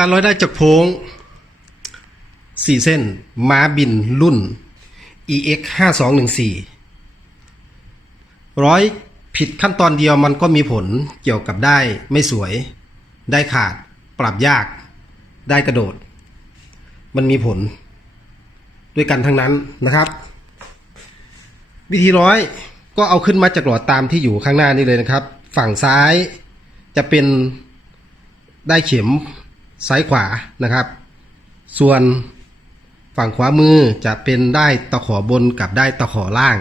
การร้อยได้จากโพงสี่เส้น ม้าบินรุ่น EX ห้าสองหนึ่งสี่ร้อยผิดขั้นตอนเดียวมันก็มีผลเกี่ยวกับได้ไม่สวย ได้ขาด ปรับยาก ได้กระโดด มันมีผล ด้วยกันทั้งนั้นนะครับ วิธีร้อยก็เอาขึ้นมาจากหลอดตามที่อยู่ข้างหน้านี่เลยนะครับ ฝั่งซ้ายจะเป็นได้เข็ม ซ้ายขวานะครับ ส่วนฝั่งขวามือจะเป็นได้ตะขอบนกับได้ตะขอล่าง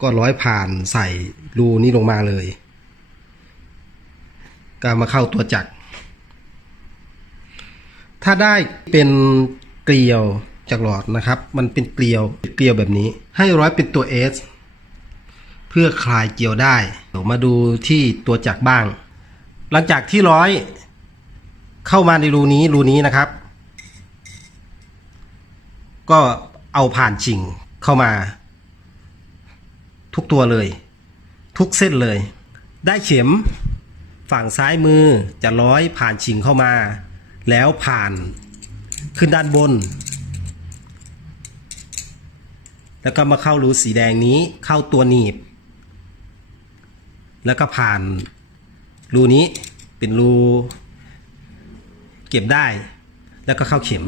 ก็ร้อยผ่านใส่รูนี้ลงมาเลย ก็มาเข้าตัวจักร ถ้าได้เป็นเกลียวจากหลอดนะครับ มันเป็นเกลียวเกลียวแบบนี้ ให้ร้อยเป็นตัว S เพื่อคลายเกลียวได้เดี๋ยวมาดูที่ตัวจักรบ้าง หลังจากที่ร้อยเข้ามาในรูนี้รูนี้นะครับ ก็เอาผ่านชิงเข้ามา ทุกตัวเลย ทุกเส้นเลย ได้เข็มฝั่งซ้ายมือจะร้อยผ่านชิงเข้ามา แล้วผ่านขึ้นด้านบน แล้วก็มาเข้ารูสีแดงนี้เข้าตัวหนีบ แล้วก็ผ่าน รูนี้เป็นรูเก็บได้ แล้วก็เข้าเข็ม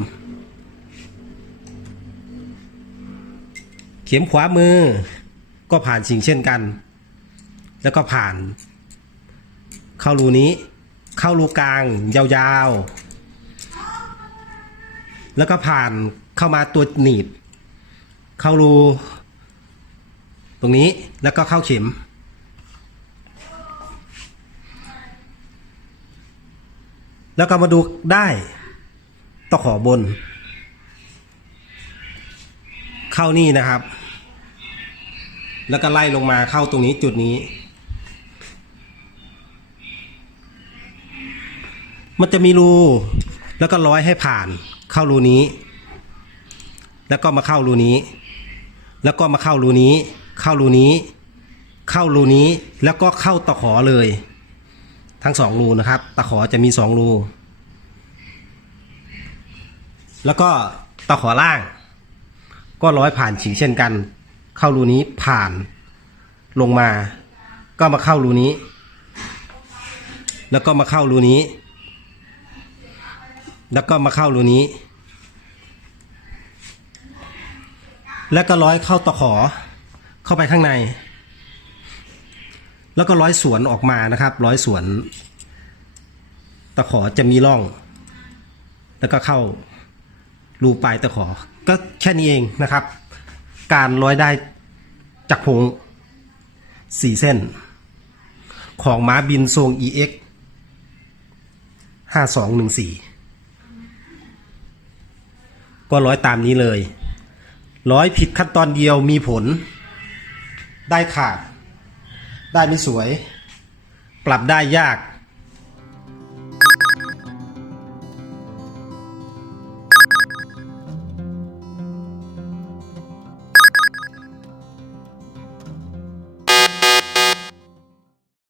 เข็มขวามือ ก็ผ่านชิงเช่นกัน แล้วก็ผ่าน เข้ารูนี้ เข้ารูกลางยาวๆ แล้วก็ผ่านเข้ามาตัวหนีบ เข้ารู ตรงนี้แล้วก็เข้าเข็ม แล้วก็มาดูได้ตะขอบน เข้านี่นะครับ แล้วก็ไล่ลงมาเข้าตรงนี้จุดนี้ มันจะมีรูแล้วก็ร้อยให้ผ่านเข้ารูนี้ แล้วก็มาเข้ารูนี้ แล้วก็มาเข้ารูนี้ เข้ารูนี้ เข้ารูนี้แล้วก็เข้าตะขอเลย ทั้งสองรูนะครับ ตะขอจะมีสองรู แล้วก็ตะขอล่าง ก็ร้อยผ่านฉิงเช่นกัน เข้ารูนี้ผ่านลงมา ก็มาเข้ารูนี้ แล้วก็มาเข้ารูนี้ แล้วก็มาเข้ารูนี้ แล้วก็ร้อยเข้าตะขอเข้าไปข้างใน แล้วก็ร้อยสวนออกมานะครับ ร้อยสวน ตะขอจะมีร่อง แล้วก็เข้ารูปลายตะขอ ก็แค่นี้เองนะครับ การร้อยได้จากพงสี่เส้น ของม้าบินทรง EX ห้าสองหนึ่งสี่ก็ร้อยตามนี้เลย ร้อยผิดขั้นตอนเดียวมีผลได้ขาด ได้ไม่สวย ปรับได้ยาก